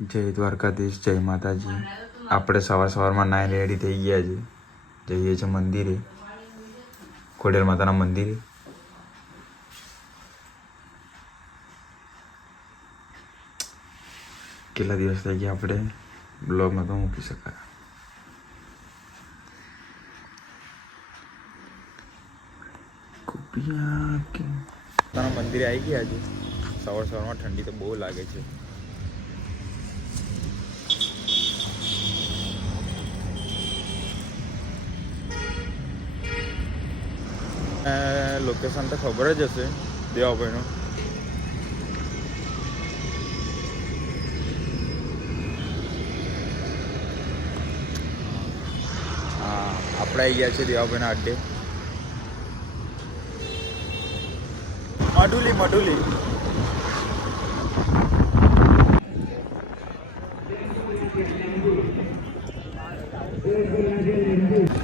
જય દ્વારકાધીશ, જય માતાજી. આપણે સવારમાં નાઈ રેડી થઈ ગયા છે. જઈએ છીએ મંદિરે, ખોડિયાર માતાના મંદિરે. કેટલા દિવસ થઈ ગયા આપણે બ્લોગમાં તો મૂકી શકાય. મંદિરે આવી ગયા છે. સવારમાં ઠંડી તો બહુ લાગે છે. લોકેશન તો ખબર જ હશે દેવાભાઈનું. હા, આપણે આવી ગયા છીએ દેવાભાઈના અડ્ડે. મઢુલી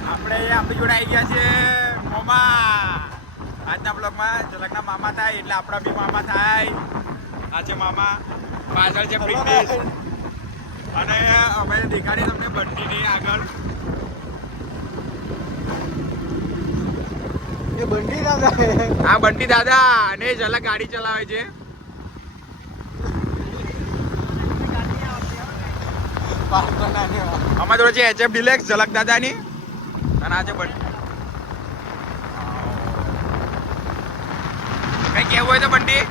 આપણે આપણી જોડે આવી ગયા છે મોમા. આજના બ્લોગમાં ઝલકના મામા થાય એટલે આપણા બી મામા થાય. આ છે મામા, પાછળ છે પ્રિન્ટેશ, અને અમે દેખાડી તમને બંટીની આગળ. એ બંટી દાદા, હા બંટી દાદા, અને ઝલક ગાડી ચલાવે છે. અમારા જોડે છે HF ડિલેક્સ ઝલક દાદાની, અને આ છે બંટી. કઈ કેવું હોય તો બંટી?